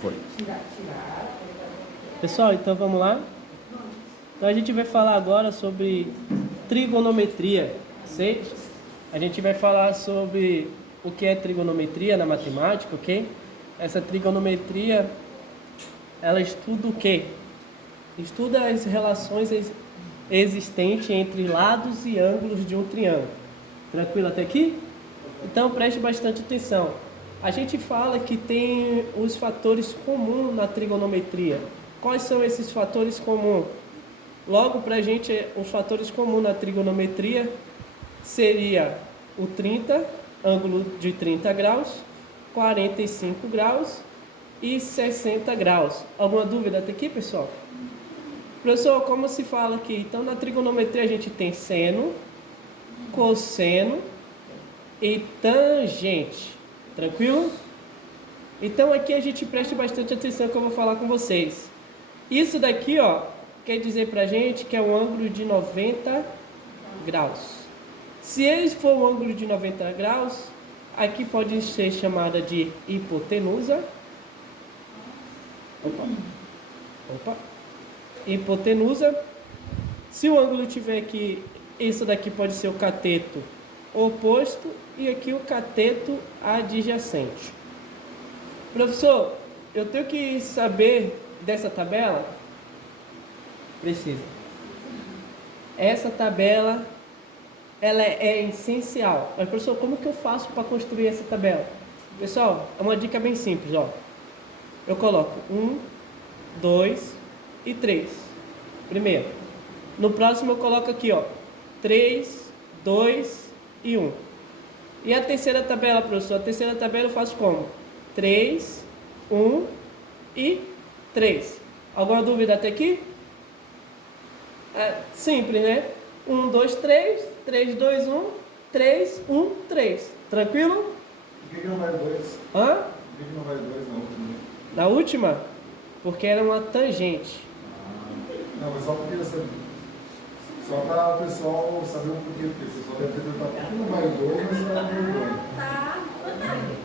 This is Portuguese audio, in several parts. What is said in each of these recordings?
Foi. Pessoal, então vamos lá? Então a gente vai falar agora sobre trigonometria, certo? A gente vai falar sobre o que é trigonometria na matemática, ok? Essa trigonometria, ela estuda o quê? Estuda as relações existentes entre lados e ângulos de um triângulo. Tranquilo até aqui? Então preste bastante atenção. A gente fala que tem os fatores comuns na trigonometria. Quais são esses fatores comuns? Logo, para a gente, os fatores comuns na trigonometria seria o 30, ângulo de 30 graus, 45 graus e 60 graus. Alguma dúvida até aqui, pessoal? Professor, como se fala aqui? Então, na trigonometria a gente tem seno, cosseno e tangente. Tranquilo? Então, aqui a gente preste bastante atenção que eu vou falar com vocês. Isso daqui, ó, quer dizer pra gente que é um ângulo de 90 graus. Se ele for um ângulo de 90 graus, aqui pode ser chamada de hipotenusa. Opa. Hipotenusa. Se o ângulo tiver aqui, isso daqui pode ser o cateto oposto e aqui o cateto adjacente. Professor, eu tenho que saber dessa tabela? Precisa. Essa tabela, ela é essencial. Mas, professor, como que eu faço para construir essa tabela? Pessoal, é uma dica bem simples, ó. Eu coloco 1, 2 e 3. Primeiro. No próximo eu coloco aqui, ó, 3, 2 e 1. E a terceira tabela, professor? A terceira tabela eu faço como? 3, 1 e 3. Alguma dúvida até aqui? É simples, né? 1, 2, 3, 3, 2, 1, 3, 1, 3. Tranquilo? Por que não vai 2? Hã? Por que não vai 2 na última? Na última? Porque era uma tangente. Não, mas só porque você... Só para o pessoal saber o porquê, porque o pessoal deve ter perguntado por que não vai 2, mas não vai 2.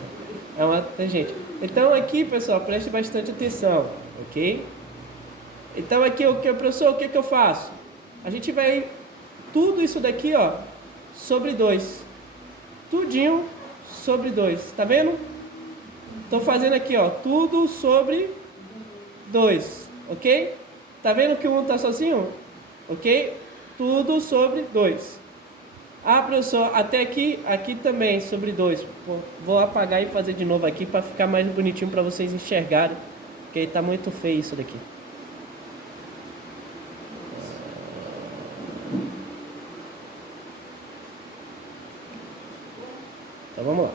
É uma tangente. Então aqui, pessoal, preste bastante atenção, ok? Então aqui, professor, o que eu faço? A gente vai... Tudo isso daqui, ó, sobre 2. Tudinho sobre 2. Tá vendo? Estou fazendo aqui, ó, tudo sobre 2, ok? Tá vendo que o 1 tá sozinho? Ok? Tudo sobre 2. Ah, professor, até aqui também sobre 2. Vou apagar e fazer de novo aqui para ficar mais bonitinho para vocês enxergarem, porque tá muito feio isso daqui. Então vamos lá.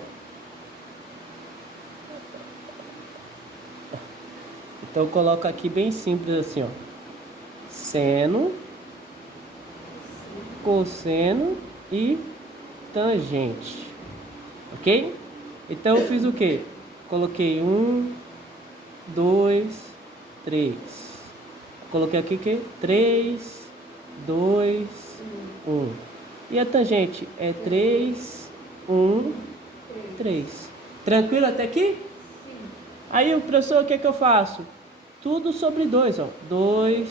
Então eu coloco aqui bem simples assim, ó. Seno, cosseno e tangente. Ok? Então eu fiz o que? Coloquei 1, 2, 3. Coloquei aqui o que? 3, 2, 1. E a tangente é 3, 1, 3. Tranquilo até aqui? Aí o professor, o que eu faço? Tudo sobre 2, ó. 2,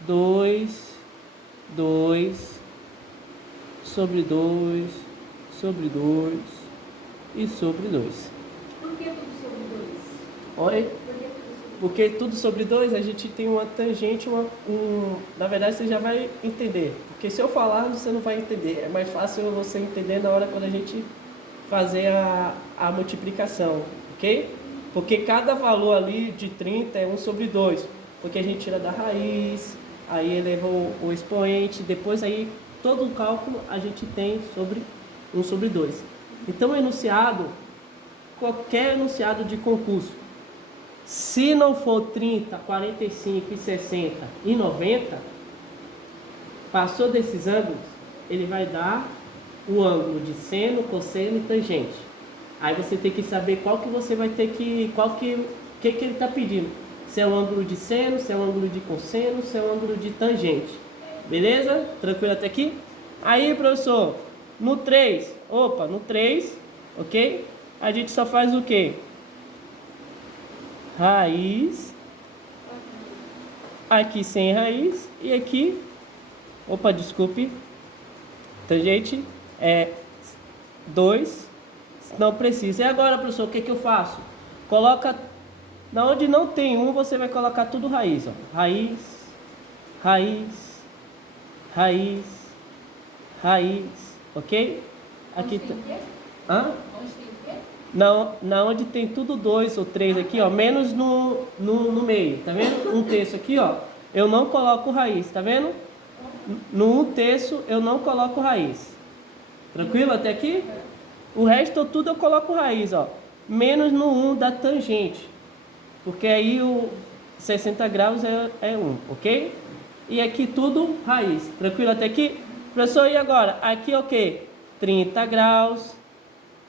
2, 2, sobre 2, sobre 2 e sobre 2. Por que tudo sobre 2? Oi? Porque tudo sobre 2 a gente tem uma tangente, na verdade você já vai entender. Porque se eu falar, você não vai entender. É mais fácil você entender na hora quando a gente fazer a multiplicação, ok? Porque cada valor ali de 30 é 1 sobre 2. Porque a gente tira da raiz, aí eleva o expoente, depois aí todo o cálculo a gente tem sobre 1 sobre 2. Então o enunciado, qualquer enunciado de concurso, se não for 30, 45, 60 e 90, passou desses ângulos, ele vai dar o ângulo de seno, cosseno e tangente. Aí você tem que saber qual que você vai ter que... que ele está pedindo. Se é o ângulo de seno, se é o ângulo de cosseno, se é o ângulo de tangente. Beleza? Tranquilo até aqui? Aí, professor, no 3, ok? A gente só faz o quê? raiz, aqui sem raiz e aqui, opa, desculpe, tangente é 2, não precisa. E agora, professor, o que eu faço? Coloca, na onde não tem um, você vai colocar tudo raiz, ó. Raiz, raiz, raiz, raiz, ok? Aqui tá. Hã? Não, na onde tem tudo 2 ou 3 aqui, ó, menos no meio, tá vendo? 1/3 aqui, ó, eu não coloco raiz, tá vendo? No 1/3 eu não coloco raiz. Tranquilo até aqui? O resto tudo eu coloco raiz, ó, menos no 1 da tangente, porque aí o 60 graus é 1, ok? E aqui tudo raiz, tranquilo até aqui? Professor, e agora? Aqui é o que? 30 graus,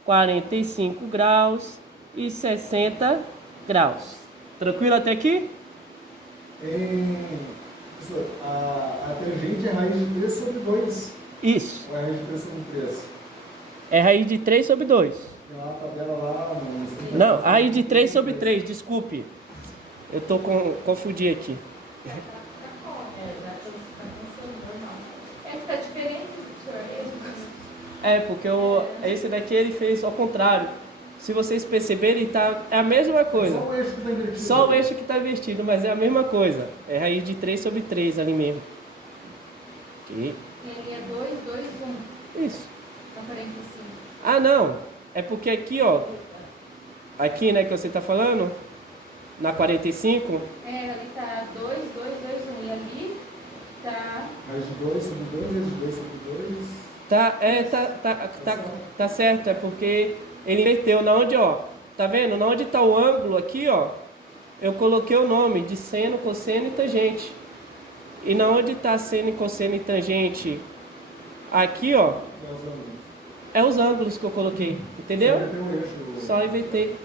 45 graus e 60 graus. Tranquilo até aqui? Professor, a tangente é raiz de 3 sobre 2. Isso. Ou é raiz de 3 sobre 3? É raiz de 3 sobre 2. Tem uma tabela lá no... Não, raiz de 3 sobre 3, desculpe. Eu tô confundi aqui. É que tá diferente, professor. É, porque esse daqui ele fez ao contrário. Se vocês perceberem, é a mesma coisa. Só o eixo que está invertido. Só o eixo que está invertido, mas é a mesma coisa. É raiz de 3 sobre 3 ali mesmo. Aqui. Ele é 2, 2, 1. Isso. Então 45. Ah, não. É porque aqui, ó. Aqui, né, que você está falando. Na 45. É, ali tá 2, 2, 2, 1. E ali tá... Raiz de 2 sobre 2, raiz de 2 sobre 2. Tá certo. É porque ele inverteu. Na onde, ó. Tá vendo? Na onde tá o ângulo aqui, ó. Eu coloquei o nome de seno, cosseno e tangente. E na onde tá seno, cosseno e tangente aqui, ó. É os ângulos que eu coloquei. Entendeu? Só invertei.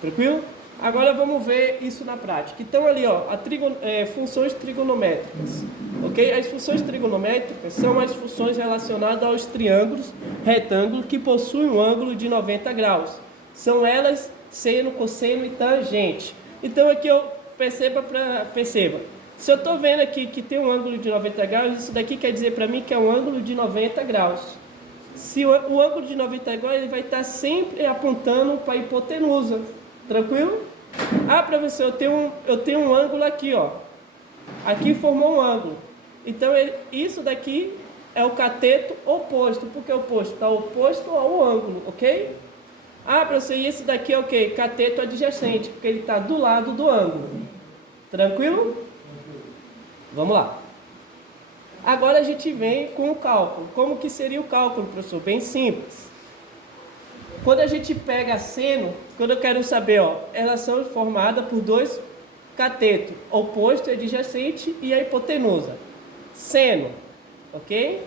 Tranquilo? Agora vamos ver isso na prática. Então ali, ó, funções trigonométricas, ok? As funções trigonométricas são as funções relacionadas aos triângulos retângulos que possuem um ângulo de 90 graus. São elas seno, cosseno e tangente. Então aqui eu perceba. Se eu estou vendo aqui que tem um ângulo de 90 graus, isso daqui quer dizer para mim que é um ângulo de 90 graus. Se o ângulo de 90 graus, ele vai estar sempre apontando para a hipotenusa. Tranquilo? Ah, professor, eu tenho um ângulo aqui, ó. Aqui formou um ângulo. Então, isso daqui é o cateto oposto. Por que oposto? Está oposto ao ângulo, ok? Ah, professor, e esse daqui é o quê? Cateto adjacente, porque ele está do lado do ângulo. Tranquilo? Vamos lá. Agora a gente vem com o cálculo. Como que seria o cálculo, professor? Bem simples. Quando a gente pega seno, quando eu quero saber, ó, elas são formadas por dois catetos, oposto e adjacente e a hipotenusa. Seno, ok?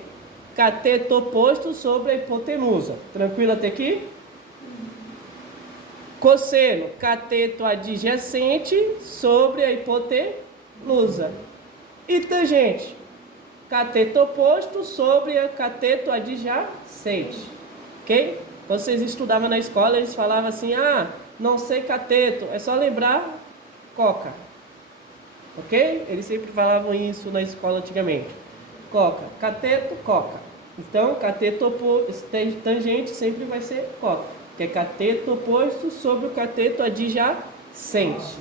Cateto oposto sobre a hipotenusa. Tranquilo até aqui? Cosseno, cateto adjacente sobre a hipotenusa. E tangente, cateto oposto sobre a cateto adjacente. Ok? Quando vocês estudavam na escola, eles falavam assim, não sei cateto, é só lembrar coca. Ok? Eles sempre falavam isso na escola antigamente. Coca, cateto, coca. Então, cateto oposto, tangente sempre vai ser coca, que é cateto oposto sobre o cateto adjacente.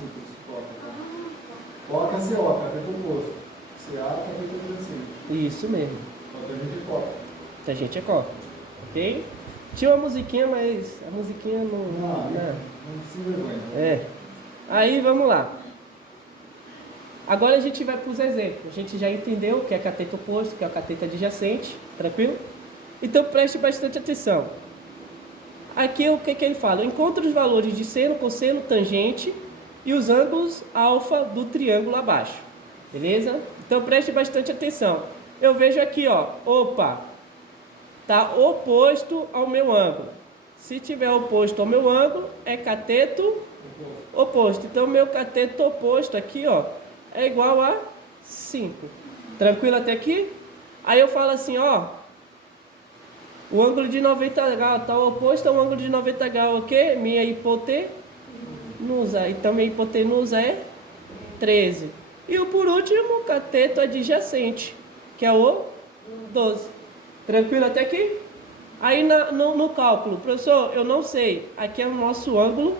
Coca, CO, cateto oposto. CA, cateto adjacente. Isso mesmo. Tangente é coca. Tangente é coca. Ok? Tinha uma musiquinha, mas a musiquinha não se vergonha. É. Aí vamos lá. Agora a gente vai para os exemplos. A gente já entendeu o que é cateto oposto, o que é o cateto adjacente. Tranquilo? Então preste bastante atenção. Aqui o que ele fala? Encontre os valores de seno, cosseno, tangente e os ângulos alfa do triângulo abaixo. Beleza? Então preste bastante atenção. Eu vejo aqui, ó. Opa! Está oposto ao meu ângulo. Se tiver oposto ao meu ângulo, é cateto oposto. Então, meu cateto oposto aqui, ó, é igual a 5. Tranquilo até aqui? Aí eu falo assim, ó, o ângulo de 90 graus está oposto ao ângulo de 90 graus, ok? Minha hipotenusa. hipotenusa. Então, minha hipotenusa é 13. E o por último, cateto adjacente, que é o 12. Tranquilo até aqui? Aí no cálculo, professor, eu não sei. Aqui é o nosso ângulo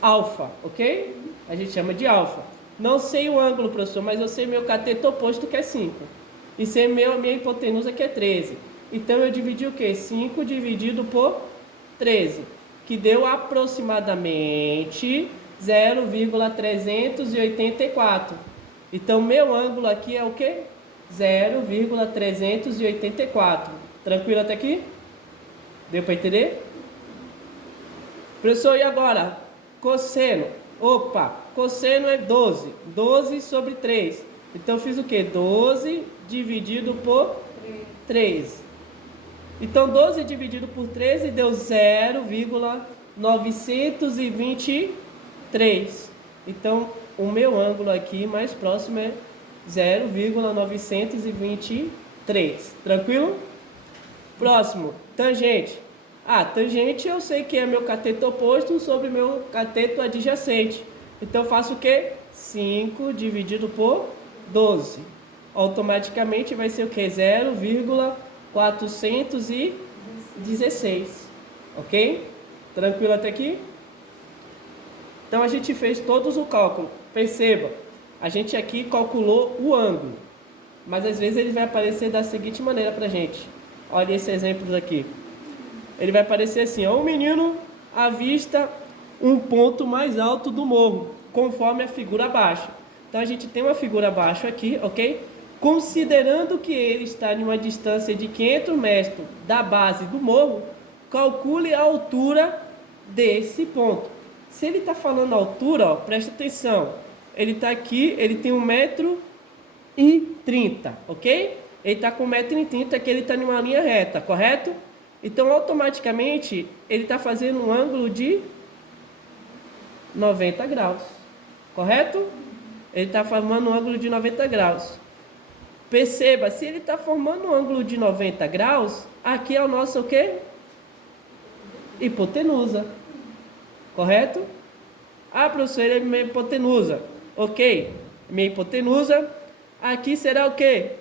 alfa, ok? A gente chama de alfa. Não sei o ângulo, professor, mas eu sei meu cateto oposto, que é 5. E sei minha hipotenusa, que é 13. Então, eu dividi o quê? 5 dividido por 13, que deu aproximadamente 0,384. Então, meu ângulo aqui é o quê? 0,384. Tranquilo até aqui? Deu para entender? Professor, e agora? Cosseno. Opa, cosseno é 12. 12 sobre 3. Então, eu fiz o quê? 12 dividido por 3. Então, 12 dividido por 13 deu 0,923. Então, o meu ângulo aqui mais próximo é 0,923. Tranquilo? Próximo, tangente. Tangente eu sei que é meu cateto oposto sobre meu cateto adjacente. Então, eu faço o quê? 5 dividido por 12. Automaticamente vai ser o quê? 0,416. Ok? Tranquilo até aqui? Então, a gente fez todos o cálculo. Perceba, a gente aqui calculou o ângulo. Mas, às vezes, ele vai aparecer da seguinte maneira para a gente. Olha esse exemplo aqui. Ele vai aparecer assim, ó. O menino avista um ponto mais alto do morro, conforme a figura abaixo. Então, a gente tem uma figura abaixo aqui, ok? Considerando que ele está em uma distância de 500 metros da base do morro, calcule a altura desse ponto. Se ele está falando altura, ó, presta atenção. Ele está aqui, ele tem 1,30 m, ok? Ele está com 1,30 m, que ele está em uma linha reta, correto? Então, automaticamente, ele está fazendo um ângulo de 90 graus, correto? Ele está formando um ângulo de 90 graus. Perceba, se ele está formando um ângulo de 90 graus, aqui é o nosso o quê? Hipotenusa. Correto? Professor, ele é minha hipotenusa. Ok, minha hipotenusa. Aqui será o quê?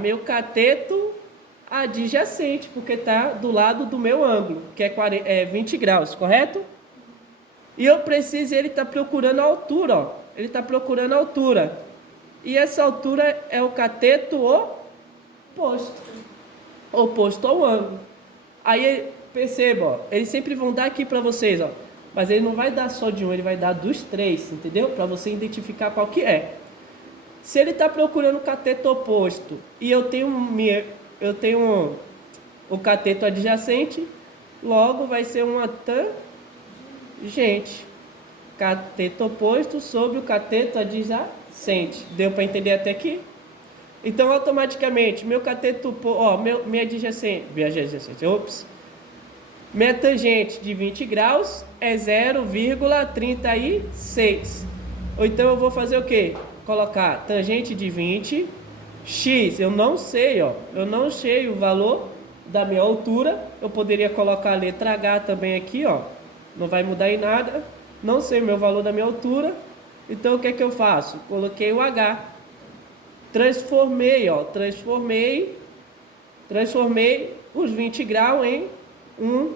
Meu cateto adjacente, porque está do lado do meu ângulo, que é 20 graus, correto? E eu preciso, ele está procurando a altura, ó. Ele está procurando a altura. E essa altura é o cateto oposto. Oposto ao ângulo. Aí, perceba, ó, eles sempre vão dar aqui para vocês, ó. Mas ele não vai dar só de um, ele vai dar dos três, entendeu? Para você identificar qual que é. Se ele está procurando o cateto oposto e eu tenho o cateto adjacente, logo vai ser uma tangente. Cateto oposto sobre o cateto adjacente. Deu para entender até aqui? Então, automaticamente, meu cateto, minha adjacente, minha tangente de 20 graus é 0,36. Ou então eu vou fazer o quê? Colocar tangente de 20, x, eu não sei o valor da minha altura. Eu poderia colocar a letra H também aqui, ó. Não vai mudar em nada. Não sei o meu valor da minha altura. Então, o que é que eu faço? Coloquei o H. Transformei os 20 graus em um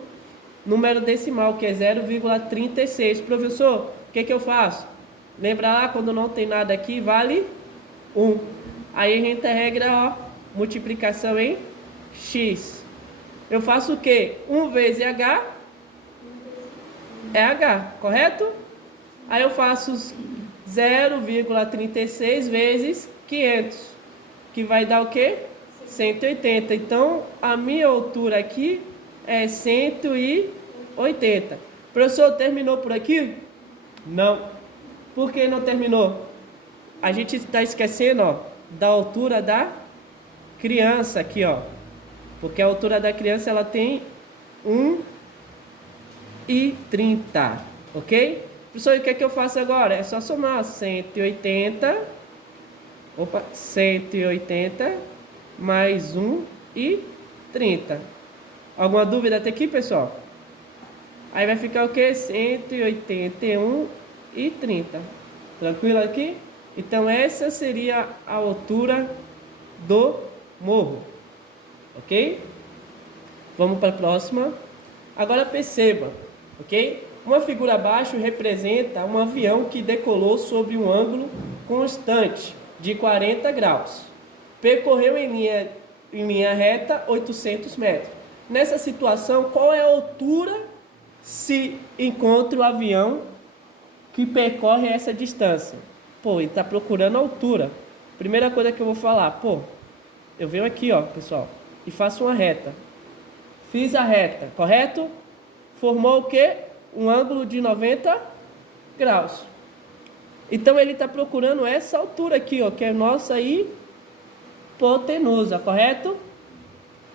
número decimal, que é 0,36. Professor, o que é que eu faço? Lembra lá, quando não tem nada aqui, vale 1. Aí a gente regra, multiplicação em x. Eu faço o quê? 1 vezes H é H, correto? Aí eu faço 0,36 vezes 500, que vai dar o quê? 180. Então, a minha altura aqui é 180. Professor, terminou por aqui? Não. Por que não terminou? A gente está esquecendo, ó, da altura da criança aqui, ó. Porque a altura da criança, ela tem 1,30, ok? Professor, o que é que eu faço agora? É só somar 180 mais 1,30. Alguma dúvida até aqui, pessoal? Aí vai ficar o quê? 181 1,30 m. Tranquilo aqui? Então essa seria a altura do morro. Ok? Vamos para a próxima. Agora perceba, ok? Uma figura abaixo representa um avião que decolou sobre um ângulo constante de 40 graus. Percorreu em linha reta 800 metros. Nessa situação, qual é a altura se encontra o avião que percorre essa distância? Pô, ele está procurando a altura. Primeira coisa que eu vou falar, pô, eu venho aqui, ó, pessoal, e faço uma reta. Fiz a reta, correto? Formou o quê? Um ângulo de 90 graus. Então ele está procurando essa altura aqui, ó, que é nossa hipotenusa, correto?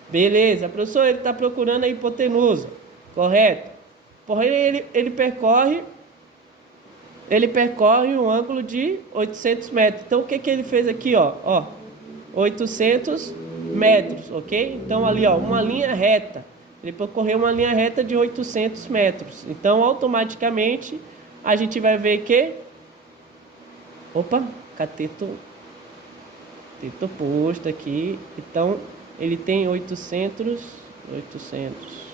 Beleza, professor, ele está procurando a hipotenusa, correto? Porém, ele percorre um ângulo de 800 metros. Então, o que ele fez aqui, ó? 800 metros, ok? Então, ali, ó, uma linha reta. Ele percorreu uma linha reta de 800 metros. Então, automaticamente, a gente vai ver que... Opa, cateto oposto aqui. Então, ele tem 800 metros.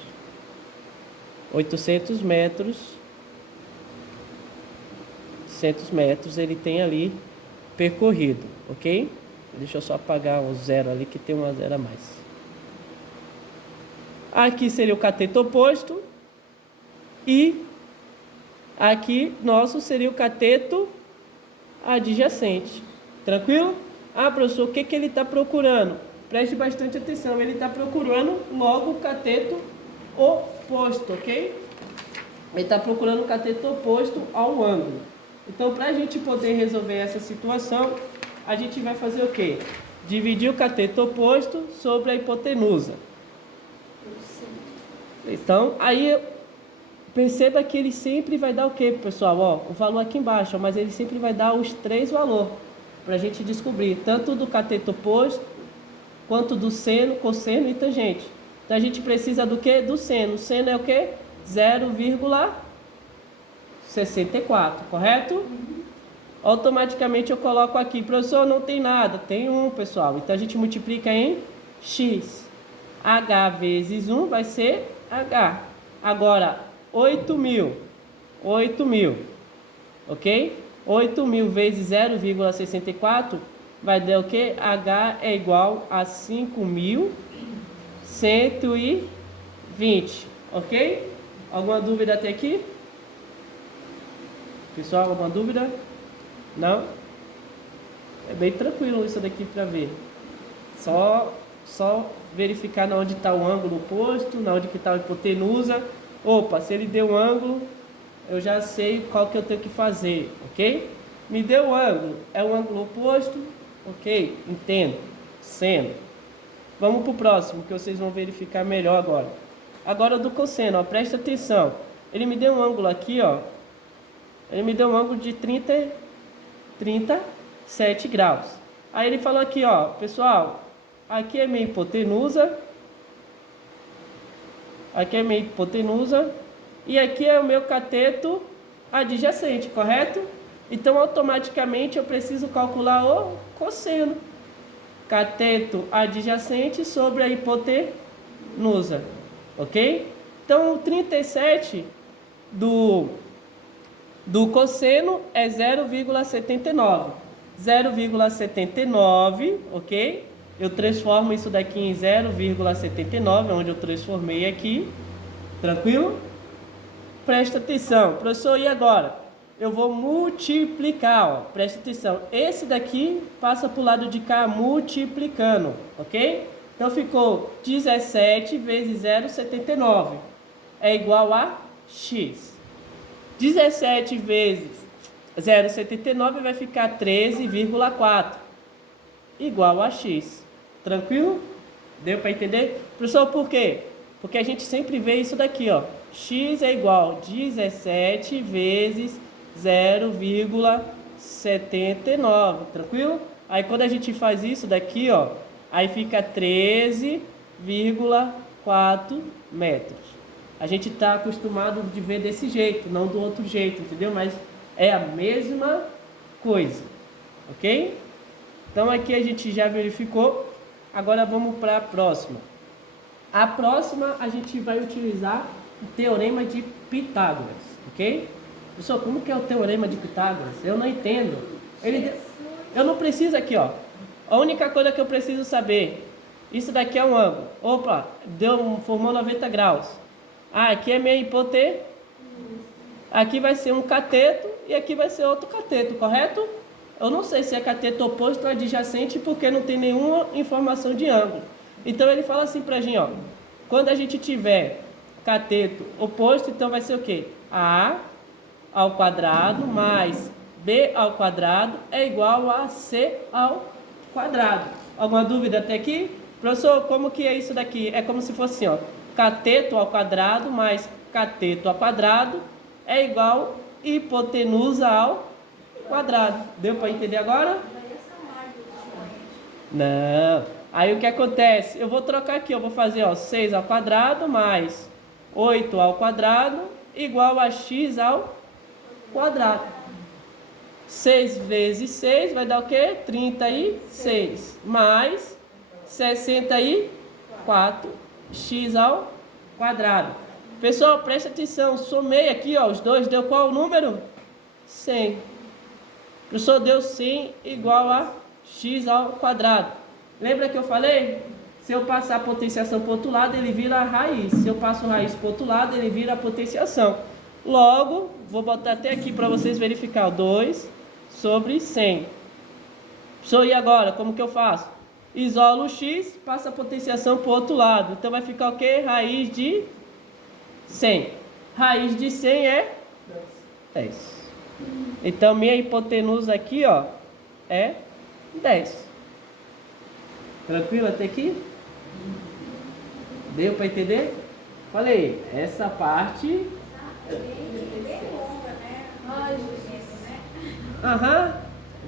800 metros ele tem ali percorrido, ok? Deixa eu só apagar o zero ali, que tem uma zero a mais. Aqui seria o cateto oposto. E aqui nosso seria o cateto adjacente. Tranquilo? Ah, professor, o que ele está procurando? Preste bastante atenção. Ele está procurando logo o cateto oposto, ok? Ele está procurando o cateto oposto ao ângulo. Então, para a gente poder resolver essa situação, a gente vai fazer o quê? Dividir o cateto oposto sobre a hipotenusa. Então, aí perceba que ele sempre vai dar o quê, pessoal? Ó, o valor aqui embaixo, mas ele sempre vai dar os três valores para a gente descobrir, tanto do cateto oposto, quanto do seno, cosseno e tangente. Então, a gente precisa do quê? Do seno. O seno é o quê? 0,64, correto? Automaticamente eu coloco aqui, professor, não tem nada, tem 1, pessoal. Então a gente multiplica em x. H vezes 1 vai ser H. Agora, 8.000, ok? 8.000 vezes 0,64 vai dar o quê? H é igual a 5.120, ok? Alguma dúvida até aqui? Pessoal, alguma dúvida? Não? É bem tranquilo isso daqui para ver. Só verificar onde está o ângulo oposto, onde que está a hipotenusa. Opa, se ele deu um ângulo, eu já sei qual que eu tenho que fazer, ok? Me deu o ângulo, é o ângulo oposto, ok? Entendo. Seno. Vamos para o próximo, que vocês vão verificar melhor agora. Agora do cosseno, ó, presta atenção. Ele me deu um ângulo aqui, ó. Ele me deu um ângulo de 37 graus. Aí ele falou aqui, ó, pessoal, aqui é minha hipotenusa. Aqui é minha hipotenusa. E aqui é o meu cateto adjacente, correto? Então, automaticamente, eu preciso calcular o cosseno. Cateto adjacente sobre a hipotenusa. Ok? Então, o 37 do cosseno é 0,79. 0,79, ok? Eu transformo isso daqui em 0,79, onde eu transformei aqui. Tranquilo? Presta atenção. Professor, e agora? Eu vou multiplicar, ó. Presta atenção. Esse daqui passa para o lado de cá multiplicando, ok? Então ficou 17 vezes 0,79 é igual a x. 17 vezes 0,79 vai ficar 13,4 igual a x. Tranquilo? Deu para entender? Professor, por quê? Porque a gente sempre vê isso daqui, ó. X é igual a 17 vezes 0,79. Tranquilo? Aí quando a gente faz isso daqui, ó, aí fica 13,4 metros. A gente está acostumado de ver desse jeito, não do outro jeito, entendeu? Mas É a mesma coisa, ok? Então aqui a gente já verificou. Agora vamos para a próxima. A próxima a gente vai utilizar o teorema de Pitágoras, ok? Pessoal, como que é o teorema de Pitágoras? Eu não entendo. Eu não preciso aqui, ó. A única coisa que eu preciso saber, isso daqui é um ângulo. Opa, formou 90 graus. Ah, aqui é minha hipotenusa. Aqui vai ser um cateto e aqui vai ser outro cateto, correto? Eu não sei se é cateto oposto ou adjacente porque não tem nenhuma informação de ângulo. Então ele fala assim pra gente, ó. Quando a gente tiver cateto oposto, então vai ser o quê? A ao quadrado mais B ao quadrado é igual a C ao quadrado. Alguma dúvida até aqui? Professor, como que é isso daqui? É como se fosse assim, ó. Cateto ao quadrado mais cateto ao quadrado é igual hipotenusa ao quadrado. Deu para entender agora? Não. Aí o que acontece? Eu vou trocar aqui, eu vou fazer, ó, 6 ao quadrado mais 8 ao quadrado igual a x ao quadrado. 6 vezes 6 vai dar o quê? 36. Mais 64 x ao quadrado. Pessoal, preste atenção. Somei aqui, ó, os dois. Deu qual o número? 100. O professor deu 100 igual a x ao quadrado. Lembra que eu falei? Se eu passar a potenciação para o outro lado, ele vira a raiz. Se eu passo a raiz para o outro lado, ele vira a potenciação. Logo, vou botar até aqui para vocês verificar. 2 sobre 100. Professor, e agora? Como que eu faço? Isolo o x, passa a potenciação para o outro lado. Então vai ficar o quê? Raiz de 100. Raiz de 100 é 10. Então minha hipotenusa aqui, ó, é 10. Tranquilo até aqui? Deu para entender? Falei, essa parte... Aham,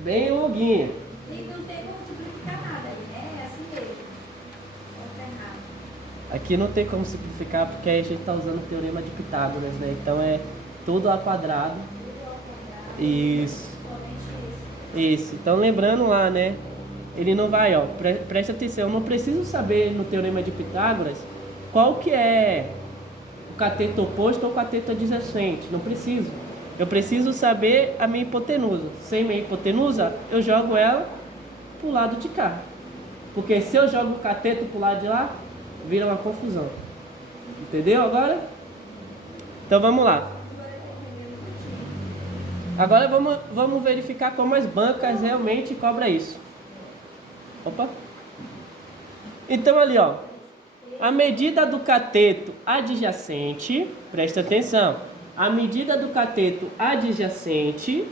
bem longuinha. E não tem como simplificar nada, né? É assim mesmo. Aqui não tem como simplificar porque a gente está usando o teorema de Pitágoras, né? Então é tudo ao quadrado. Isso. Isso. Então lembrando lá, né? Ele não vai, ó, presta atenção, eu não preciso saber no teorema de Pitágoras qual que é o cateto oposto ou o cateto adjacente, não preciso. Eu preciso saber a minha hipotenusa. Sem minha hipotenusa, eu jogo ela pro lado de cá. Porque se eu jogo o cateto pro lado de lá, vira uma confusão. Entendeu agora? Então vamos lá. Agora vamos verificar como as bancas realmente cobram isso. Opa. Então ali, ó, a medida do cateto adjacente, presta atenção, a medida do cateto adjacente,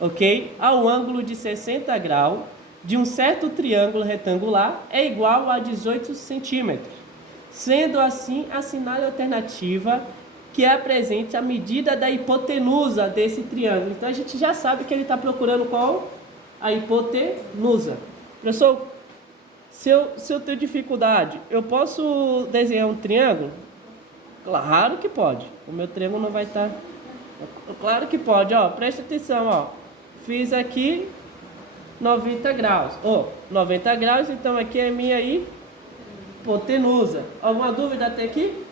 ok, ao ângulo de 60 graus de um certo triângulo retangular é igual a 18 centímetros. Sendo assim, assinale a alternativa que apresente a medida da hipotenusa desse triângulo. Então a gente já sabe que ele está procurando qual? A hipotenusa. Professor, se eu tenho dificuldade, eu posso desenhar um triângulo? Claro que pode. O meu triângulo não vai estar... Claro que pode, ó. Presta atenção, ó. Fiz aqui 90 graus. Ó, 90 graus, então aqui é minha hipotenusa. Alguma dúvida até aqui?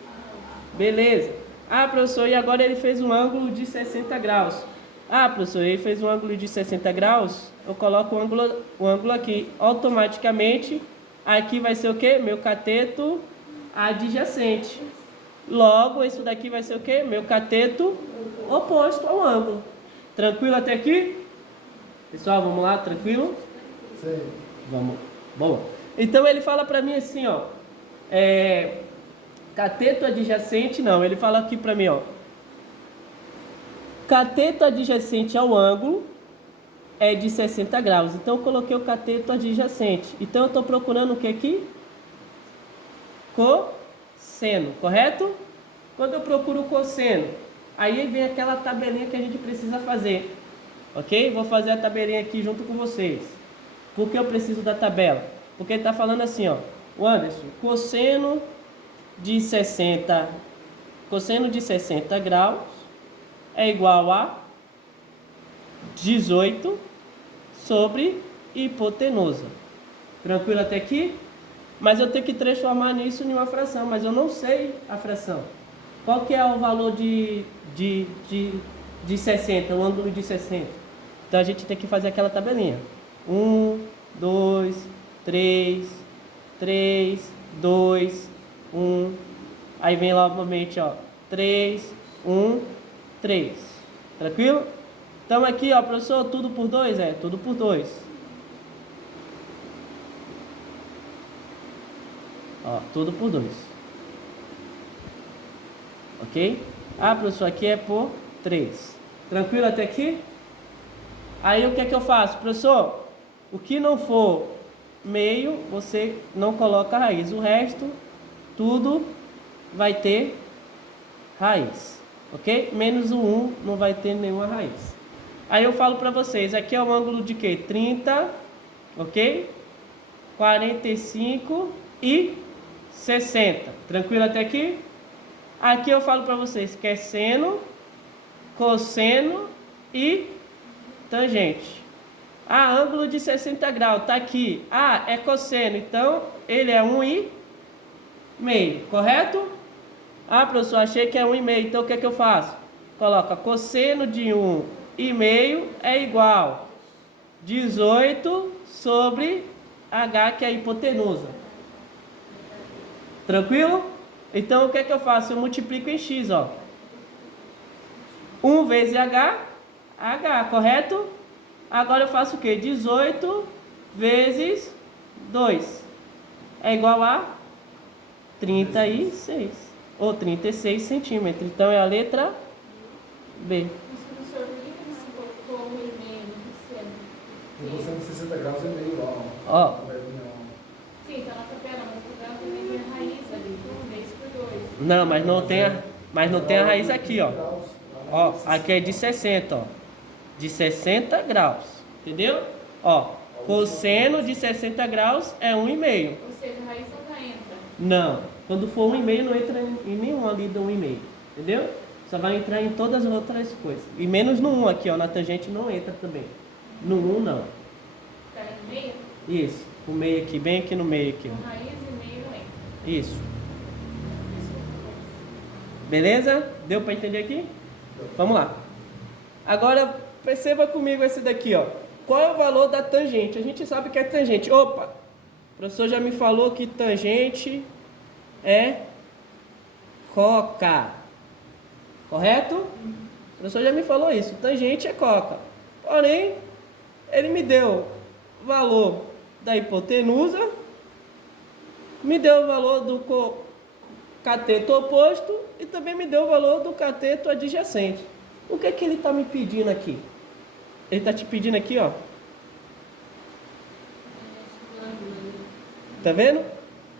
Beleza. Ah, professor, e agora ele fez um ângulo de 60 graus. Ah, professor, ele fez um ângulo de 60 graus, eu coloco o ângulo aqui. Automaticamente, aqui vai ser o quê? Meu cateto adjacente. Logo, isso daqui vai ser o quê? Meu cateto oposto ao ângulo. Tranquilo até aqui? Pessoal, vamos lá, tranquilo? Sim. Vamos. Bom, então ele fala para mim assim, ó. Cateto adjacente, não. Ele fala aqui para mim, ó. Cateto adjacente ao ângulo é de 60 graus. Então eu coloquei o cateto adjacente. Então eu estou procurando o que aqui? Cosseno, correto? Quando eu procuro o cosseno, aí vem aquela tabelinha que a gente precisa fazer. Ok? Vou fazer a tabelinha aqui junto com vocês. Por que eu preciso da tabela? Porque ele está falando assim, ó. O Anderson, cosseno de 60 graus é igual a 18 sobre hipotenusa. Tranquilo até aqui? Mas eu tenho que transformar nisso em uma fração, mas eu não sei a fração. Qual que é o valor de 60, o ângulo de 60? Então a gente tem que fazer aquela tabelinha. 1, 2, 3, 2, 1. Aí vem novamente, ó, 3, 1, 3. Tranquilo? Então aqui, ó, professor, tudo por 2? É, tudo por 2. Ó, tudo por 2. Ok? Ah, professor, aqui é por 3. Tranquilo até aqui? Aí o que é que eu faço? Professor, o que não for meio, você não coloca raiz. O resto, tudo vai ter raiz. Ok? Menos o 1 não vai ter nenhuma raiz. Aí eu falo para vocês, aqui é o ângulo de quê? 30, ok? 45 e 60. Tranquilo até aqui? Aqui eu falo para vocês que é seno, cosseno e tangente. Ah, ângulo de 60 graus, tá aqui. Ah, é cosseno, então ele é 1,5, correto? Ah, professor, achei que é 1,5, então o que é que eu faço? Coloca cosseno de 1,5 é igual 18 sobre H, que é a hipotenusa. Tranquilo? Então o que é que eu faço? Eu multiplico em x, ó. 1 vezes H, correto? Agora eu faço o quê? 18 vezes 2 é igual a 36, ou 36 centímetros. Então é a letra B. Mas, professor, por que você colocou 1,5 no Eu vou de 60 graus e meio lá, Ó. Sim, tá na tabela, mas o tabela também tem a raiz ali, 1 vezes por 2. Não, mas não tem a raiz aqui, ó. Ó, aqui é de 60, ó. De 60 graus. Entendeu? Ó, cosseno de 60 graus é 1,5. Ou seja, a raiz nunca entra. Não. Quando for 1,5 não entra em nenhum ali do 1,5. Entendeu? Só vai entrar em todas as outras coisas. E menos no 1 aqui, ó. Na tangente não entra também. No 1 não. Tá no meio? Isso. O meio aqui, bem aqui no meio aqui, A ó. raiz e meio não entra. Isso. Beleza? Deu para entender aqui? Vamos lá. Agora, perceba comigo esse daqui, ó. Qual é o valor da tangente? A gente sabe que é tangente. Opa! O professor já me falou que tangente é coca. Correto? O professor já me falou isso. Tangente é coca. Porém, ele me deu o valor da hipotenusa, me deu o valor do cateto oposto e também me deu o valor do cateto adjacente. O que é que ele está me pedindo aqui? Ele está te pedindo aqui, ó. Tá vendo?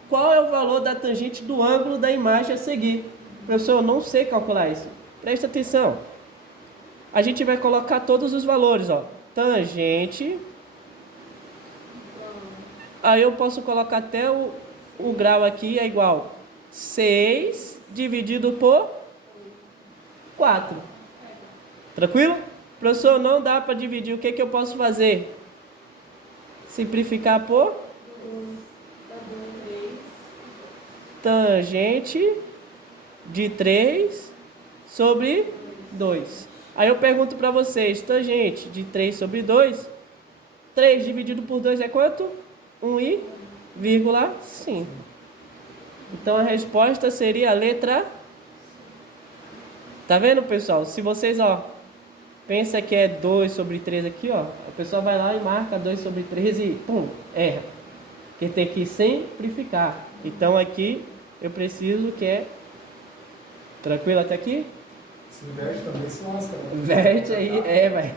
Qual é o valor da tangente do ângulo da imagem a seguir? Professor, eu não sei calcular isso. Presta atenção. A gente vai colocar todos os valores, ó. Tangente. Aí eu posso colocar até o grau aqui é igual 6 dividido por 4. Tranquilo? Professor, não dá para dividir. O que que eu posso fazer? Simplificar por tangente de 3 sobre 2. Aí eu pergunto para vocês, tangente de 3 sobre 2, 3 dividido por 2 é quanto? 1,5. Então a resposta seria a letra... Tá vendo, pessoal? Se vocês, ó, pensa que é 2 sobre 3 aqui, ó, a pessoa vai lá e marca 2 sobre 3 e pum, erra. Porque tem que simplificar. Então aqui eu preciso que é... Tranquilo até aqui? Se inverte também, se lasca, né? Inverte aí, vai.